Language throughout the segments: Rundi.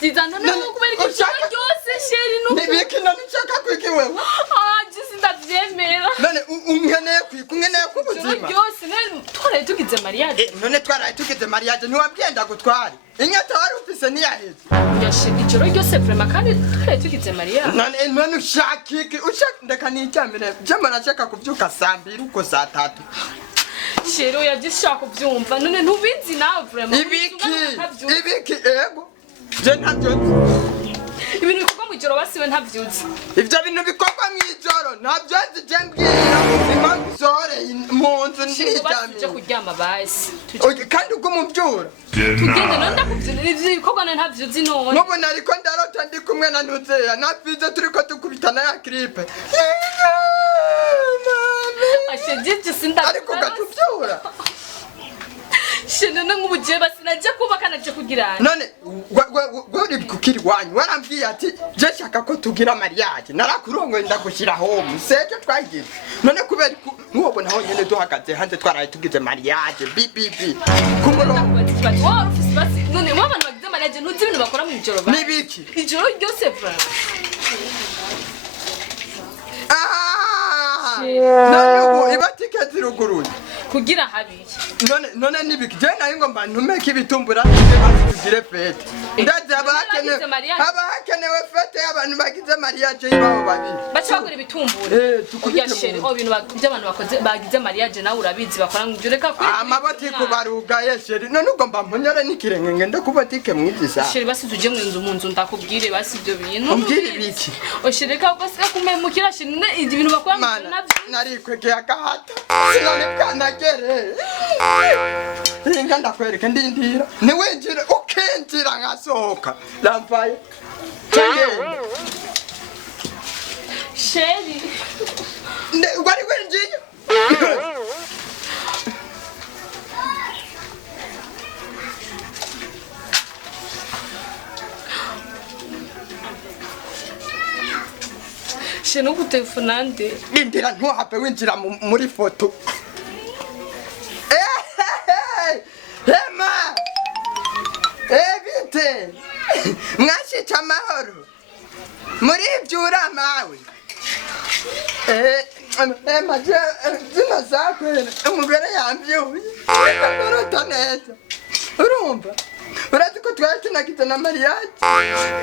vyiza none kubera ko cyose sheri nuko nibikina nishaka kwikiwe jisi ndavyemera none unkeneye kwikungeneye kubuzima byose none twaraye tugize mariage none twaraye tugize mariage ntiwabyenda gutwara inyota wari ufise niyaheze yashira ijoro ryose vraiment kandi twaraye tugize mariage none ushakiki ndeka niryamire jama nashaka kuvyuka saa 2 uko saa 3 shero yagishaka kuvyumva none ntubizi nawe vraiment ibiki ego je ntabyo ibintu bikorwa mu ijoro basiwe ntavyuzi ivyo bintu bikorwa mu ijoro ntabyo nzi je mbwira ubuzima buzore mu nzu ntiryamire kuryama basi kandi ubwo mubyura tugende none ndakuvyina ivyo bikorwa none ntavyuzi none nubu nariko ndarota ndi kumwe na Nuzeya nafize turiko tukubitana ya clipe ashejije sinda ariko gatuvyura shene nk'ubuje basinaje kubaka naje kugirana none uri kukiri wanyu warambwiye ati je shaka ko tugira mariage narakurongoye ndagushira home seje twagize none kubera nkubo naho nyene duhagaze hanze twaraye tugize mariage bibibi kumurongo none mu abantu bagize mariage ntuzi ibintu bakora mu ijoro ba nibiki ijoro ryose fra none ubu ibatike ziruguruye kugira habiki none nibiki je nayo ngomba ntumeke ibitumbura tugire fete ndaje abakenewe fete y'abantu bagize mariage y'ibabo babiri bacha bagura ibitumbura yashere ibintu by'abantu bakoze bagize mariage nawe urabizi bakora ngo ureka kuri amabotike baruga yeshere none ugomba mponyore n'ikirenge ngende ku botike mwizisa shere basi tuje mu nzu ndakubwire basi ibyo bintu umbwire ibiki oshireka basi kumemukira shine ibintu bakora narikwekeye akahata sinone kanagere inga ndakwereka ndindira niwinjire ukinjira nkasohoka lamvaye sheri wari winjiye sheno kutelefona nde indira ntuhape winjira muri foto hema bite mwashitse amahoro muri ivyura mawe hema zino zakwe umugore yamvyuye amarota neza urumva urazi ko twari tunagize na mariage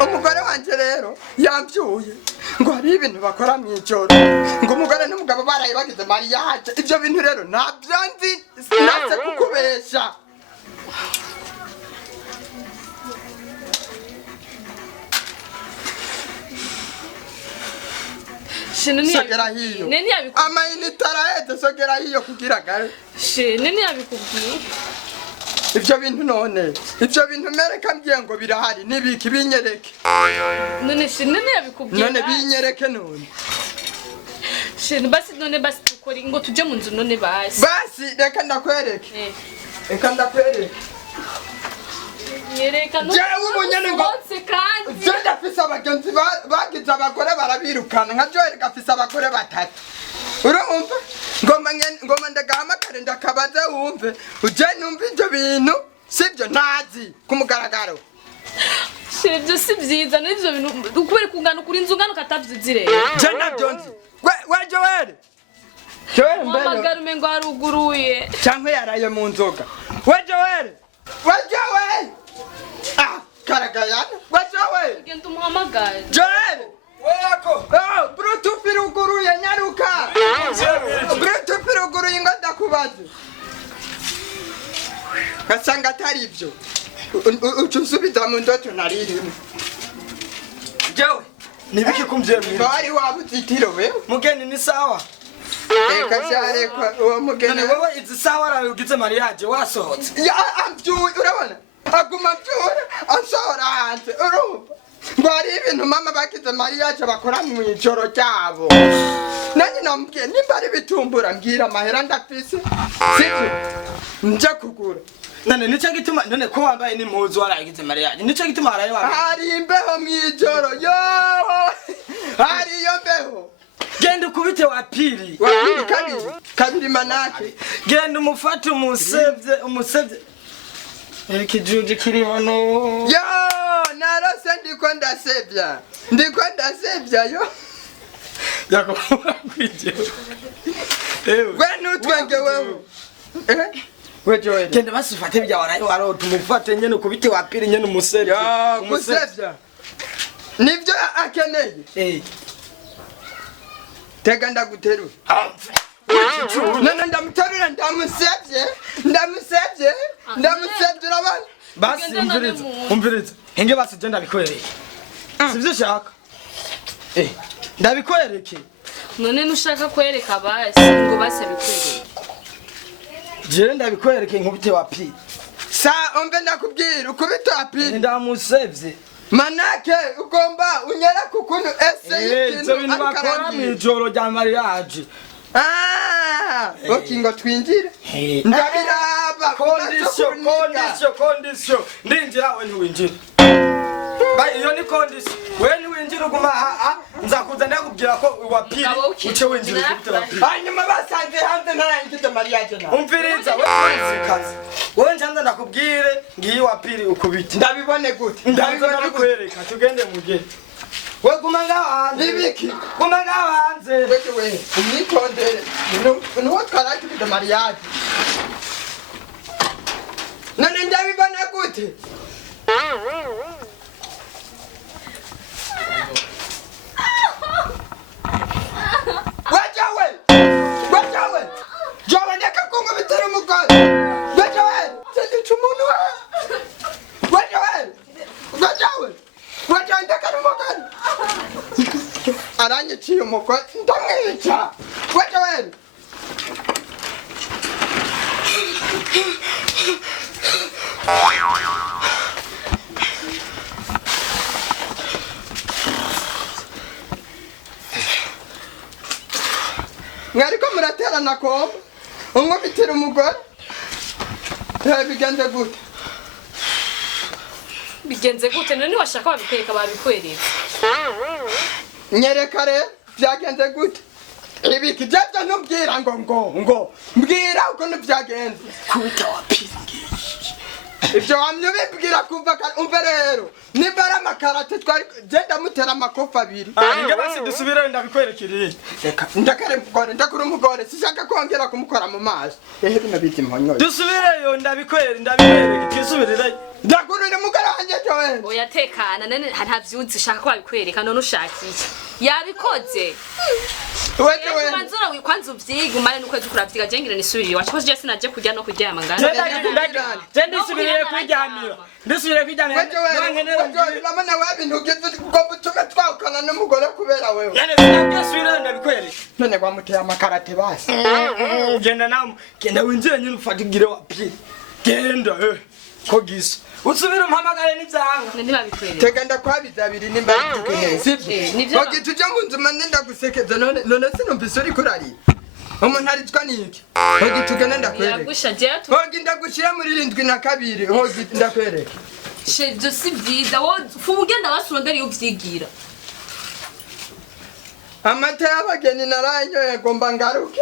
umugore wanje rero yamvyuye ngo hari ibintu bakora mu ijoro ngo umugore n'umugabo baraye bagize mariage ibyo bintu rero ntabyo nzi sinase kukubesha sogera hiyo amayinite araheze sogera hiyo kugira gare nini yabikubwiye ibyo bintu none ibyo bintu mereka mbye ngo birahari nibiki binyereke none nini yabikubwiye none binyereke none basi none basi tukori ngo tuje mu nzu none basi reka ndakwereke reka ndakwereke yereka no jewe umunyene ngo je ndafise abagenzi bagize abagore barabirukana nka Joel gafise abagore batatu urumva ngoma ndagahamagare ndakabaze wumve uje numva ibyo bintu sibyo ntazi kumugaragaro sibyo si byiza n'ibyo bintu ukubera kungana kuri inzu ngano katavyuzire je nabyo nzi we Joel mbere amagara umengo haruguruye cyangwa yaraye mu nzoga we Joel karagayana we genda umuhamagare Joel weko Bluetooth iruguruye nyaruka Bluetooth iruguruye ngo ndakubaze gasanga atari ibyo ucusubiza mu ndoto naririmo jewe nibiki kumvye mwiri bari wabuzitiro we mugeni ni sawa eka cyare kwa uwo mugeni wewe izi sawa ara ugize mariage wasohotse ya urabona aguma byura ansohora hanze urumva ngo hari ibintu mama bagize mariage bakora mu ijoro cyabo nanjye namubwiye nimba ari bitumbura mbwira amahera ndafise sibyo nje kugura none nico gituma none ko wambaye n'impuzu waragize mariage nico gituma haraye wambaye hari imbeho mu ijoro yo hari iyo mbeho genda ukubite wa pili kabiri manake genda umufate umusevye ikijuje kiri hano yo narose ndiko ndasebya yo yakubona kwijewe we nutwenge wewe we Joel genda basifate bya warayo warota umufate nyene ukubite wapiri nyene umusebye ya gusebya nibyo akeneye tega ndaguterura none ndamuterura ndamusebye urabona basi umviriza henge basi je ndabikwereke sivyo shaka ndabikwereke none nushaka kwereka basi ngo base bikwereke je ndabikwereke nkubite wapiri sa ombe ndakubwira ukubite wapiri ndamusevye manake ugomba unyera kukuntu ese ibyo bintu bakora mw'ijoro rya mariage ngo twinjire ndabiraba condition ndinjira we ntiwinjira iyo ni condition we ntiwinjira uguma nzakuza ndakubwira ko wapiri uce winjira ukubite wapiri hanyuma basanze hanze ntarangije mariage nawe umviriza we wazikaze wowe njanza ndakubwire ngiyi wapiri ukubite ndabibone gute ndabikwereka tugende mugere we guma ngaho hanze ibiki guma ngaho hanze we umwitondere nuwo twarangije mariage none ndabibona gute wajawe jowe ndeka kungubitira umugore wajawe sindica umuntu wajawe ndeka n'umugore aranyiciye umugore ndamwica wajawe mwariko muraterana komba umwubitira umugore bigenze gute none washaka babikwereka babikwereka nyereka rero byagenze gute ibiki byabyo ntubwira ngo mbwira ukuntu byagenze kubita wapiri ibyo wamye ubibwira kumva umve rero nimba ari amakarate twari genda mutera amakofi abiri nge basi dusubire ndabikwerekere ndakura umugore sishaka kongera kumukora mu maso bino bita imponyoye dusubireyo ndabikwereke twisubirireyo ndakurira umugore wanjye Joel oya tekana none nta vyuzi shaka ko babikwereka none ushakiye yabikoze wewe manzura wikwanza uvyiga umane nukwezi kuravyiga jengire nisubiriye wacho je sinaje kujya no kuryama ngana je ndisubiriye kwijyanira urabona wewe ibintu ugomba utume twawukana n'umugore kubera wewe ndabisubiriye ndabikwereke none wamuteye amakarate basi genda winjire nyine ufatigire wapiri genda ko gisa usubire umpamagare n'ivyanga ntibabikwereka tega ndakwabiza abiri nimba tukeneye sibyo ogi tuje mu nzu mane ndagusekeza none sinumvise uri kurari umuntu aritwa niki ogi tugende ndakwereka yagusha je ogi ndagushira muri 72 ogi ndakwereka shejo si vyiza wo fugenda basurondera uvyigira amata y'abageni naranyoye gomba ngaruke